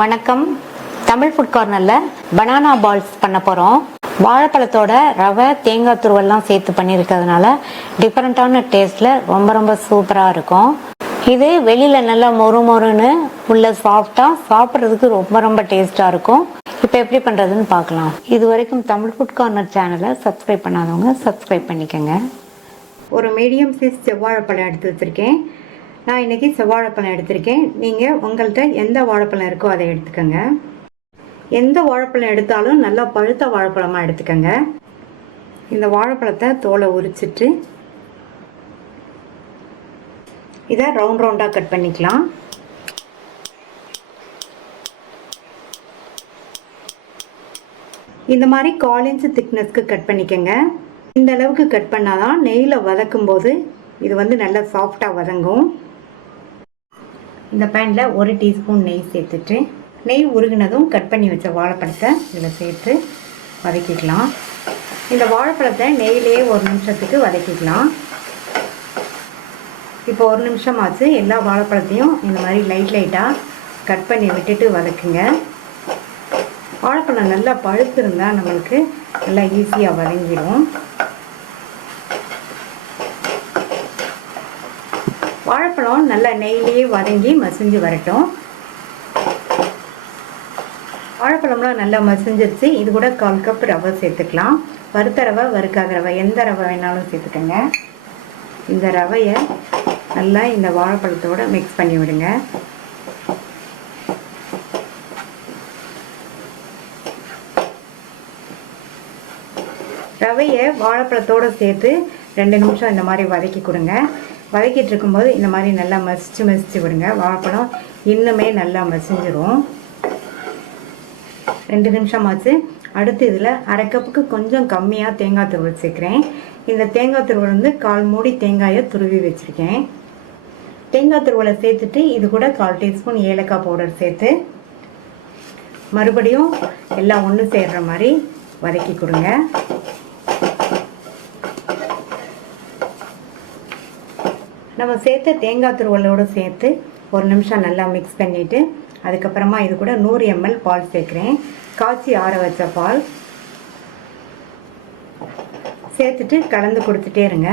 வணக்கம். தமிழ் ஃபுட் கார்னரில் banana balls பண்ண போகிறோம். வாழைப்பழத்தோட ரவை தேங்காய் துருவெல்லாம் சேர்த்து பண்ணியிருக்கிறதுனால டிஃப்ரெண்ட்டான டேஸ்ட்டில் ரொம்ப சூப்பராக இருக்கும். இது வெளியில் நல்லா மொறுன்னு உள்ள சாஃப்டாக சாப்பிட்றதுக்கு ரொம்ப டேஸ்ட்டாக இருக்கும். இப்போ எப்படி பண்ணுறதுன்னு பார்க்கலாம். இது வரைக்கும் தமிழ் ஃபுட் கார்னர் சேனலை சப்ஸ்கிரைப் பண்ணாதவங்க சப்ஸ்கிரைப் பண்ணிக்கோங்க. ஒரு மீடியம் சைஸ் செவ்வாழைப்பழம் எடுத்து வச்சுருக்கேன். நான் இன்றைக்கி செவ்வாழைப்பழம் எடுத்திருக்கேன். நீங்கள் உங்கள்கிட்ட எந்த வாழைப்பழம் இருக்கோ அதை எடுத்துக்கோங்க. எந்த வாழைப்பழம் எடுத்தாலும் நல்லா பழுத்த வாழைப்பழமாக எடுத்துக்கோங்க. இந்த வாழைப்பழத்தை தோலை உரிச்சிட்டு இதை ரவுண்டாக கட் பண்ணிக்கலாம். இந்த மாதிரி 1/4 இன்ச் திக்னஸ்க்கு கட் பண்ணிக்கோங்க. இந்த அளவுக்கு கட் பண்ணாதான் நெய்யில் வதக்கும் போது இது நல்லா சாஃப்டாக வதங்கும். இந்த பேனில் 1 டீஸ்பூன் நெய் சேர்த்துட்டு நெய் உருகினதும் கட் பண்ணி வச்ச வாழைப்பழத்தை இதில் சேர்த்து வதக்கிக்கலாம். இந்த வாழைப்பழத்தை நெய்யிலேயே 1 நிமிஷத்துக்கு வதக்கிக்கலாம். இப்போ 1 நிமிஷம் ஆச்சு. எல்லா வாழைப்பழத்தையும் இந்த மாதிரி லைட்டாக கட் பண்ணி விட்டுட்டு வதக்குங்க. வாழைப்பழம் நல்லா பழுத்து இருந்தால் நம்மளுக்கு நல்லா ஈஸியாக வதங்கிடும். வாழைப்பழம் நல்லா நெய்லேயே வதங்கி மசிஞ்சு வரட்டும். வாழைப்பழம்லாம் நல்லா மசிஞ்சிருச்சு. இது கூட 1/4 கப் ரவை சேர்த்துக்கலாம். வறுத்த ரவை, வறுக்காத ரவை, எந்த ரவை வேணாலும் சேர்த்துக்கோங்க. இந்த ரவையை நல்லா இந்த வாழைப்பழத்தோடு மிக்ஸ் பண்ணி விடுங்க. ரவையை வாழைப்பழத்தோடு சேர்த்து 2 நிமிஷம் இந்த மாதிரி வதக்கி கொடுங்க. வதக்கிட்டு இருக்கும்போது இந்த மாதிரி நல்லா மசிச்சு விடுங்க. வாழைப்பழம் இன்னுமே நல்லா மசிஞ்சிரும். 2 நிமிஷம் ஆச்சு. அடுத்து இதில் 1/2 கப்புக்கு கொஞ்சம் கம்மியாக தேங்காய் துருவல் சேர்க்குறேன். இந்த தேங்காய் துருவல் 1/4 மூடி தேங்காயை துருவி வச்சுருக்கேன். தேங்காய் துருவலை சேர்த்துட்டு இது கூட 1/4 டீஸ்பூன் ஏலக்காய் பவுடர் சேர்த்து மறுபடியும் எல்லாம் ஒன்று சேர்கிற மாதிரி வதக்கி கொடுங்க. நம்ம சேர்த்த தேங்காய் துருவலோடு சேர்த்து 1 நிமிஷம் நல்லா மிக்ஸ் பண்ணிவிட்டு அதுக்கப்புறமா இது கூட 100 ml பால் சேர்க்குறேன். காய்ச்சி ஆற வச்ச பால் சேர்த்துட்டு கலந்து கொடுத்துட்டே இருங்க.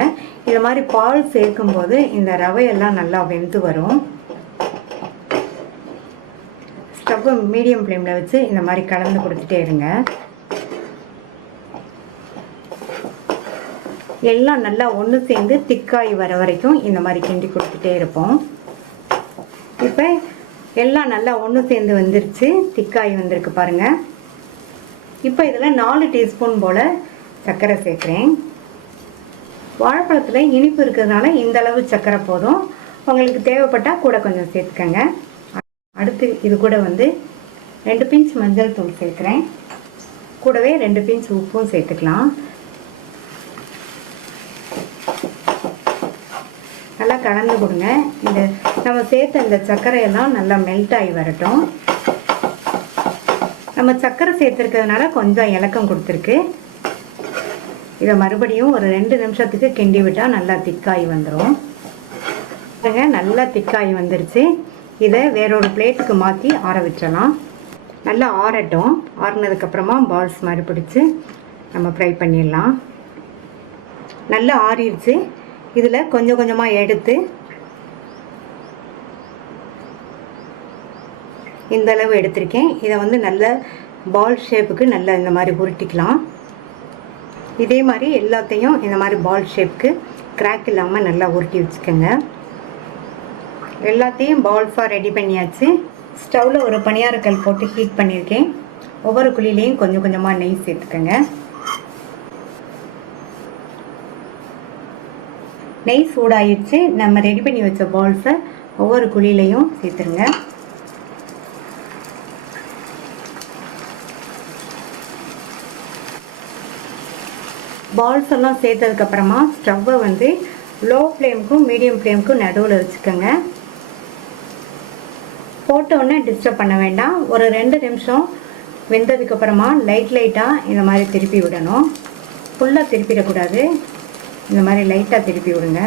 இந்த மாதிரி பால் சேர்க்கும்போது இந்த ரவையெல்லாம் நல்லா வெந்து வரும். ஸ்டவ் மீடியம் ஃப்ளேமில் வச்சு இந்த மாதிரி கலந்து கொடுத்துட்டே இருங்க. எல்லாம் நல்லா ஒன்று சேர்ந்து திக்காய் வர வரைக்கும் இந்த மாதிரி கிண்டி கொடுத்துட்டே இருப்போம். இப்போ எல்லாம் நல்லா ஒன்று சேர்ந்து வந்துருச்சு. திக்காய் வந்திருக்கு பாருங்கள். இப்போ இதில் 4 டீஸ்பூன் போல் சர்க்கரை சேர்க்குறேன். வாழைப்பழத்தில் இனிப்பு இருக்கிறதுனால இந்த அளவு சர்க்கரை போதும். உங்களுக்கு தேவைப்பட்டால் கூட கொஞ்சம் சேர்த்துக்கங்க. அடுத்து இது கூட 2 பிஞ்ச் மஞ்சள் தூள் சேர்க்குறேன். கூடவே 2 பிஞ்ச் உப்பும் சேர்த்துக்கலாம். நல்லா கலந்து கொடுங்க. இந்த நம்ம சேர்த்த இந்த சர்க்கரையெல்லாம் நல்லா மெல்ட் ஆகி வரட்டும். நம்ம சர்க்கரை சேர்த்துருக்கிறதுனால கொஞ்சம் இலக்கம் கொடுத்துருக்கு. இதை மறுபடியும் ஒரு 2 நிமிஷத்துக்கு கிண்டி விட்டால் நல்லா திக்காய் வந்துடும். நல்லா திக்காய் வந்துருச்சு. இதை வேறொரு பிளேட்டுக்கு மாற்றி ஆற வச்சிடலாம். நல்லா ஆறட்டும். ஆறினதுக்கப்புறமா பால்ஸ் மாதிரி பிடிச்சி நம்ம ஃப்ரை பண்ணிடலாம். நல்லா ஆறிடுச்சு. இதில் கொஞ்சமாக எடுத்து இந்த அளவு எடுத்திருக்கேன். இதை நல்ல பால் ஷேப்புக்கு நல்லா இந்த மாதிரி உருட்டிக்கலாம். இதே மாதிரி எல்லாத்தையும் இந்த மாதிரி பால் ஷேப்புக்கு கிராக் இல்லாமல் நல்லா உருட்டி வச்சுக்கோங்க. எல்லாத்தையும் பால்ஸாக ரெடி பண்ணியாச்சு. ஸ்டவ்வில் ஒரு பணியாரக்கல் போட்டு ஹீட் பண்ணியிருக்கேன். ஒவ்வொரு குழியிலையும் கொஞ்சமாக நெய் சேர்த்துக்கோங்க. நெய் சூடாயிடுச்சு. நம்ம ரெடி பண்ணி வச்ச பால்ஸை ஒவ்வொரு குழியிலையும் சேர்த்துருங்க. பால்ஸ் எல்லாம் சேர்த்ததுக்கப்புறமா ஸ்டவ்வை லோ ஃப்ளேமுக்கும் மீடியம் ஃப்ளேமுக்கும் நடுவில் வச்சுக்கோங்க. போட்டோன்னே டிஸ்டர்ப் பண்ண வேண்டாம். ஒரு 2 நிமிஷம் வெந்ததுக்கப்புறமா லைட்டாக இந்த மாதிரி திருப்பி விடணும். ஃபுல்லாக திருப்பிடக்கூடாது. இந்த மாதிரி லைட்டாக திருப்பி விடுங்க.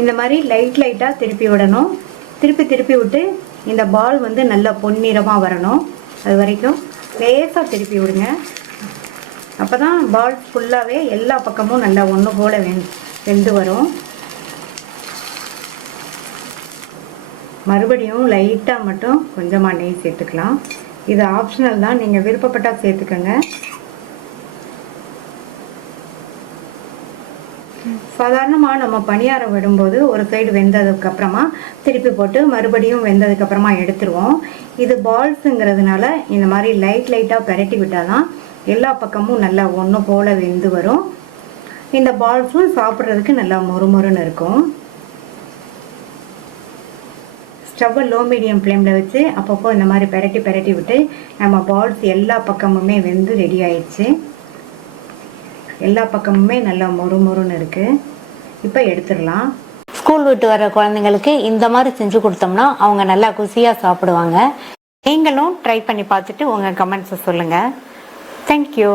இந்த மாதிரி லைட்டாக திருப்பி விடணும். திருப்பி விட்டு இந்த பால் வந்து நல்லா பொன்னிறமாக வரணும். அது வரைக்கும் லேசாக திருப்பி விடுங்க. அப்போ தான் பால் ஃபுல்லாகவே எல்லா பக்கமும் நல்லா ஒன்று போல் வெந்து வரும். மறுபடியும் லைட்டாக மட்டும் கொஞ்சமாக நெய் சேர்த்துக்கலாம். இது ஆப்ஷனல் தான், நீங்கள் விருப்பப்பட்டால் சேர்த்துக்கோங்க. சாதாரணமாக நம்ம பணியாரம் விடும்போது ஒரு சைடு வெந்ததுக்கப்புறமா திருப்பி போட்டு மறுபடியும் வெந்ததுக்கப்புறமா எடுத்துருவோம். இது பால்ஸுங்கிறதுனால இந்த மாதிரி லைட்டாக பெரட்டி விட்டால் தான் எல்லா பக்கமும் நல்லா ஒன்று போல் வெந்து வரும். இந்த பால்ஸும் சாப்பிட்றதுக்கு நல்லா மொறுமொறுன்னு இருக்கும். ஸ்டவ்வை லோ மீடியம் ஃப்ளேமில் வச்சு அப்பப்போ இந்த மாதிரி பெரட்டி விட்டு நம்ம பால்ஸ் எல்லா பக்கமுமே வெந்து ரெடி ஆயிடுச்சு. எல்லா பக்கமுமே நல்லா மொறுமொறுன்னு இருக்குது. இப்போ எடுத்துடலாம். ஸ்கூல் விட்டு வர குழந்தைங்களுக்கு இந்த மாதிரி செஞ்சு கொடுத்தோம்னா அவங்க நல்லா குசியாக சாப்பிடுவாங்க. நீங்களும் ட்ரை பண்ணி பார்த்துட்டு உங்கள் கமெண்ட்ஸை சொல்லுங்கள். தேங்க்யூ.